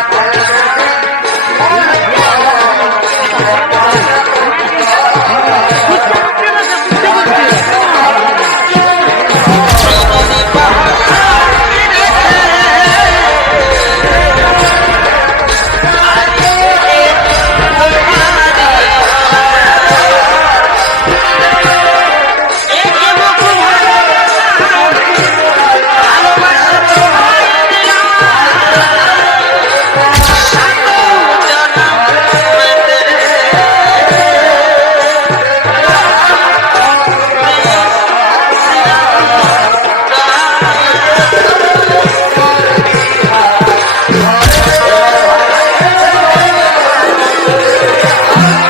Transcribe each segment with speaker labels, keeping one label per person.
Speaker 1: Thank you.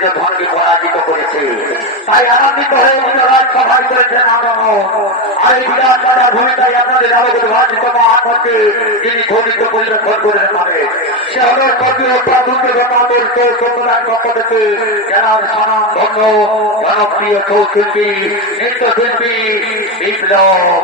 Speaker 1: যুবরাজ দুর্যোধনকে পরাজিত করেছে। তাই আনন্দিত হয়ে যুবরাজ সভায় করেছেন আগমন। আর এই বিরাট ভূমিকায় আপনাদের আলোকের ভাষিত মহাত্মকে যিনি খণ্ডিত পরিবেশন করে পারে সে হল কর্মীয় প্রাথমিক থেকে জেলার ধন্য জনপ্রিয় বিপ্লব।